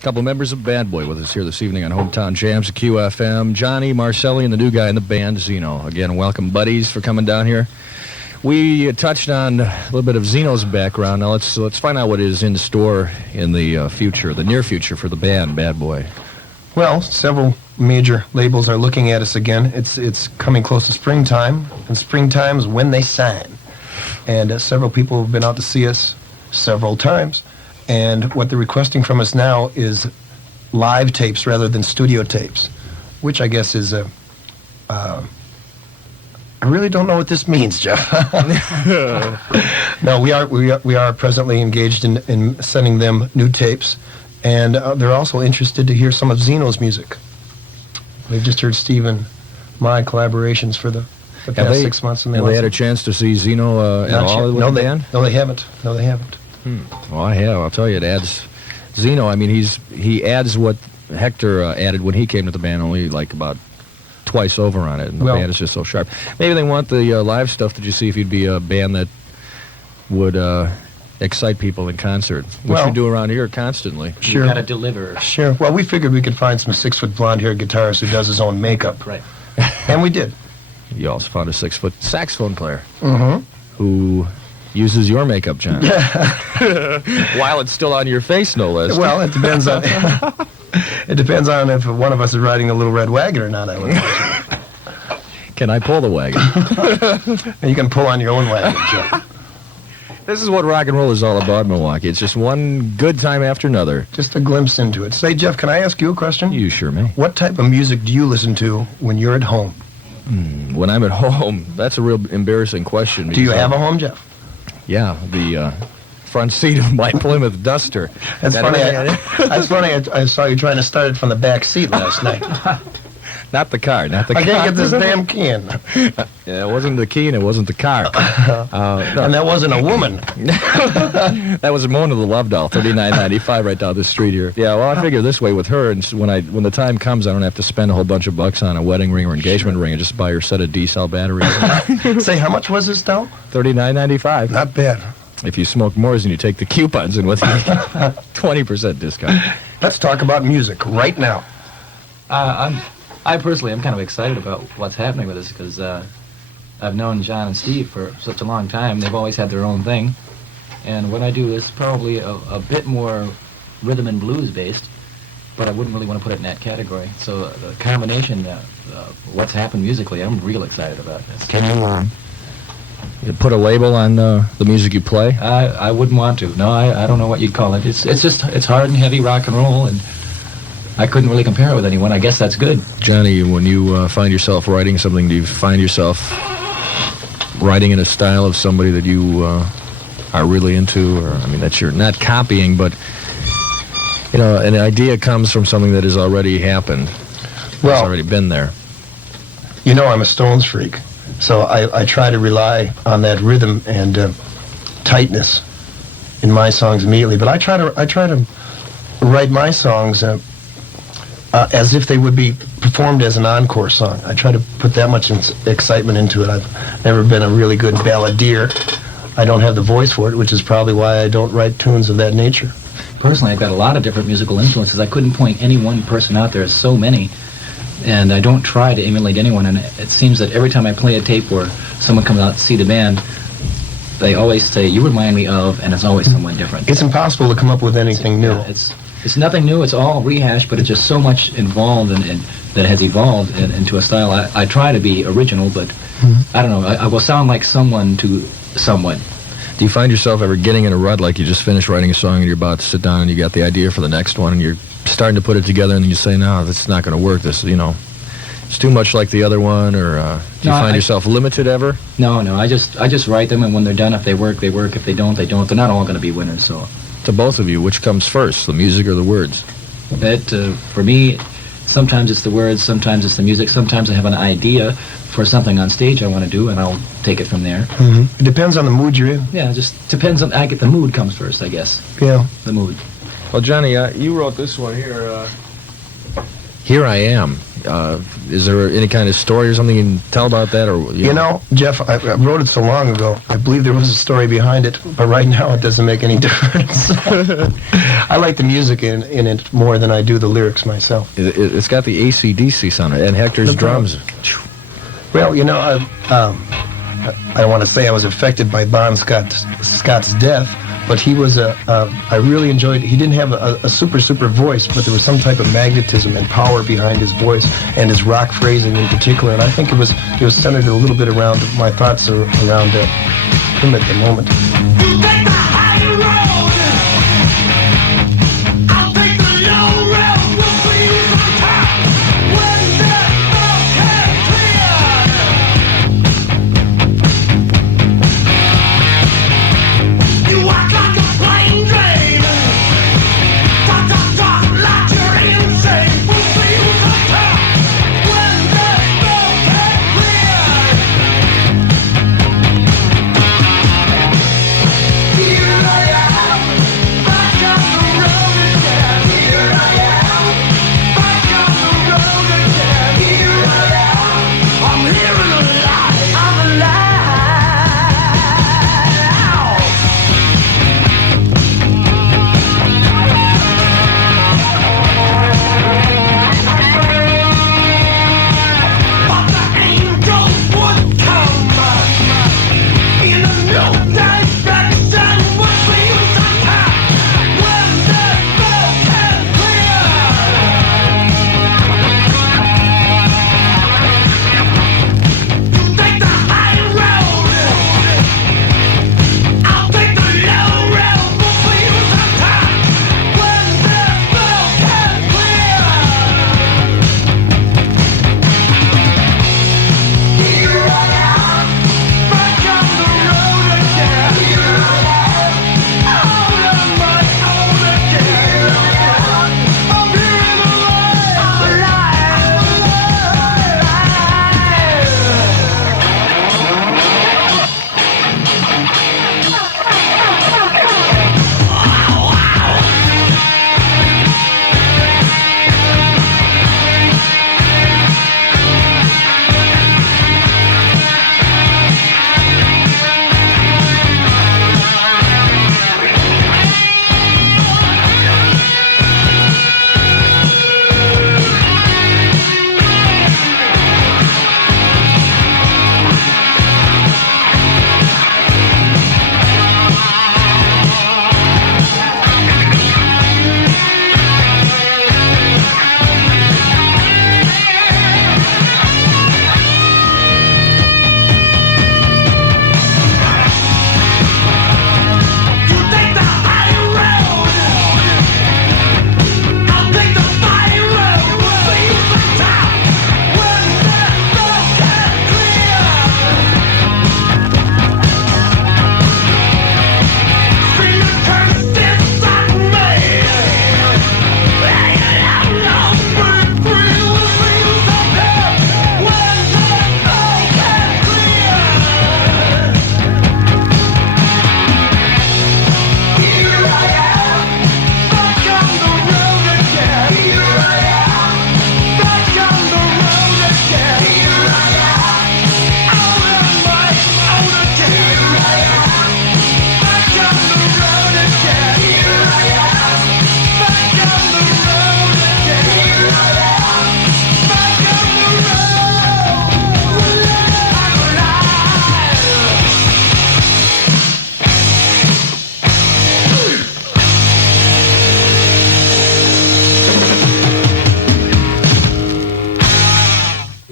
Couple members of Bad Boy with us here this evening on Hometown Jams at QFM. Johnny, Marcelli, and the new guy in the band, Xeno. Again, welcome, buddies, for coming down here. We touched on a little bit of Xeno's background. Now let's find out what is in store in the future, the near future for the band, Bad Boy. Well, several major labels are looking at us again. It's coming close to springtime, and springtime is when they sign. And several people have been out to see us several times. And what they're requesting from us now is live tapes rather than studio tapes, which I guess is I really don't know what this means, Jeff. No, we are presently engaged in sending them new tapes, and they're also interested to hear some of Xeno's music. We've just heard Steve and my collaborations for the past 6 months. And have they had a chance to see Xeno at all with the band? No, they haven't. No, they haven't. Well, I have. I'll tell you, it adds. Xeno, I mean, he adds what Hector added when he came to the band, only like about twice over on it, and the band is just so sharp. Maybe they want the live stuff. Did you see if you'd be a band that would excite people in concert, which we do around here constantly? Sure. You gotta deliver. Sure. Well, we figured we could find some 6-foot blonde-haired guitarist who does his own makeup. Right. And we did. You also found a 6-foot saxophone player Mm-hmm. who uses your makeup, John. While it's still on your face, no less. Well, it depends on it depends on if one of us is riding a little red wagon or not, I would imagine. Can I pull the wagon? You can pull on your own wagon, Jeff. This is what rock and roll is all about, Milwaukee. It's just one good time after another. Just a glimpse into it. Say, Jeff, can I ask you a question? You sure may. What type of music do you listen to when you're at home? When I'm at home, that's a real embarrassing question. Do you have a home, Jeff? Yeah, the front seat of my Plymouth Duster. That's funny. That's funny. I saw you trying to start it from the back seat last night. Not the car, not the car. I can't get this damn key in. Yeah, it wasn't the key and it wasn't the car. No. And that wasn't a woman. That was Mona the Love Doll, $39.95 right down the street here. Yeah, well, I figure this way with her, and when the time comes, I don't have to spend a whole bunch of bucks on a wedding ring or engagement ring. I just buy her a set of D-cell batteries. Say, how much was this doll? $39.95. Not bad. If you smoke more, then you take the coupons in with 20% discount. Let's talk about music right now. I personally am kind of excited about what's happening with this because I've known John and Steve for such a long time. They've always had their own thing. And what I do is probably a bit more rhythm and blues based, but I wouldn't really want to put it in that category. So the combination of what's happened musically, I'm real excited about this. Can you put a label on the music you play? I wouldn't want to. No, I don't know what you'd call it. It's hard and heavy rock and roll, and I couldn't really compare it with anyone. I guess that's good. Johnny, when you find yourself writing something, do you find yourself writing in a style of somebody that you are really into, or I mean that you're not copying, but you know, an idea comes from something that has already happened. Well, it's already been there. You know, I'm a Stones freak, so I try to rely on that rhythm and tightness in my songs immediately. But I try to write my songs as if they would be performed as an encore song. I try to put that much excitement into it. I've never been a really good balladeer. I don't have the voice for it, which is probably why I don't write tunes of that nature. Personally, I've got a lot of different musical influences. I couldn't point any one person out. There's so many. And I don't try to emulate anyone. And it seems that every time I play a tape where someone comes out to see the band, they always say, you remind me of, and it's always someone different. It's impossible to come up with anything new. Yeah, it's nothing new. It's all rehashed, but it's just so much involved and that has evolved into a style. I try to be original, but I don't know. I will sound like someone to someone. Do you find yourself ever getting in a rut, like you just finished writing a song and you're about to sit down and you got the idea for the next one and you're starting to put it together and then you say, no, this is not going to work. This, you know, it's too much like the other one, or do you find yourself limited ever? No. I just write them, and when they're done, if they work, they work. If they don't, they don't. They're not all going to be winners, so. To both of you, which comes first, the music or the words? For me, sometimes it's the words, sometimes it's the music, sometimes I have an idea for something on stage I want to do, and I'll take it from there. It depends on the mood you're in. Yeah, it just depends on, the mood comes first, I guess. Yeah. The mood. Well, Johnny, you wrote this one here. Here I Am. Is there any kind of story or something you can tell about that? Or You know, Jeff, I wrote it so long ago. I believe there was a story behind it, but right now it doesn't make any difference. I like the music in it more than I do the lyrics myself. It's got the AC/DC sound and Hector's drums. Well, you know, I want to say I was affected by Bon Scott's death, but he was I really enjoyed. He didn't have a super voice, but there was some type of magnetism and power behind his voice and his rock phrasing in particular. And I think it was centered a little bit around my thoughts around him at the moment.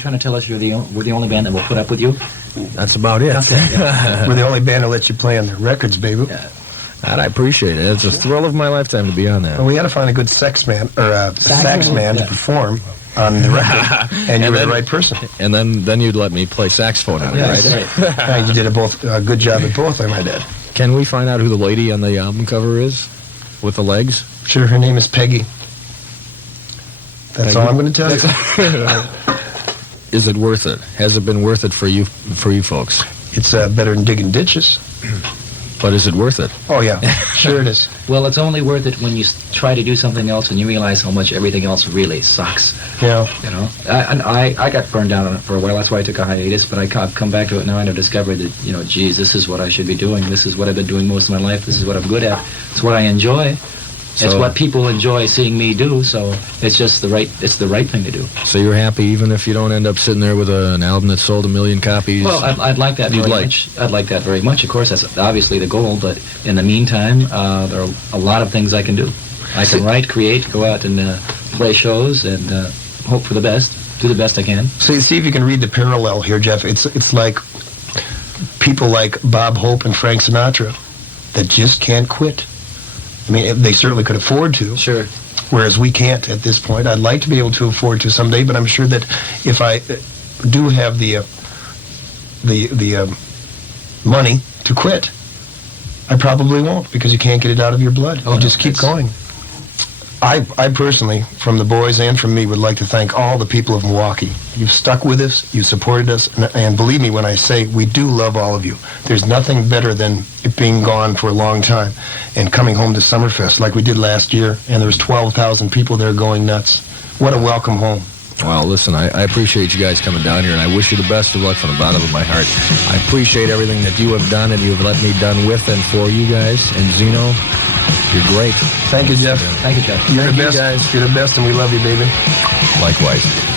trying to tell us we're the only band that will put up with you? That's about it. Okay, yeah. We're the only band that lets you play on their records, baby. Yeah. And I appreciate it. It's a thrill of my lifetime to be on that. Well, we had to find a good sax man or sax man to perform on the record, and you were the right person. And then you'd let me play saxophone on it, right? Right. And you did a good job at both, I might add. Can we find out who the lady on the album cover is with the legs? Sure, her name is Peggy. That's Peggy? all I'm going to tell you. Is it worth it? Has it been worth it for you folks? It's better than digging ditches. But is it worth it? Oh, yeah. Sure it is. Well, it's only worth it when you try to do something else and you realize how much everything else really sucks. Yeah. You know, I got burned down on it for a while. That's why I took a hiatus. But I've come back to it now, and I've discovered that, you know, geez, this is what I should be doing. This is what I've been doing most of my life. This is what I'm good at. It's what I enjoy. It's what people enjoy seeing me do. So it's just the right thing to do. So you're happy even if you don't end up sitting there with an album that sold 1 million copies? Well, I'd like that very much. I'd like that very much. Of course, that's obviously the goal. But in the meantime, there are a lot of things I can do. I can write, create, go out and play shows, and hope for the best. Do the best I can. See if you can read the parallel here, Jeff. It's like people like Bob Hope and Frank Sinatra that just can't quit. I mean, they certainly could afford to. Sure. Whereas we can't at this point. I'd like to be able to afford to someday, but I'm sure that if I do have the money to quit, I probably won't, because you can't get it out of your blood. You just keep going. I personally, from the boys and from me, would like to thank all the people of Milwaukee. You've stuck with us, you supported us, and believe me when I say we do love all of you. There's nothing better than it being gone for a long time and coming home to Summerfest like we did last year, and there's 12,000 people there going nuts. What a welcome home. Well, listen, I appreciate you guys coming down here, and I wish you the best of luck from the bottom of my heart. I appreciate everything that you have done and you have let me done with and for you guys. And Xeno, you're great. Thank you, Jeff. Thank you, Jeff. You're the best. You're the best, and we love you, baby. Likewise.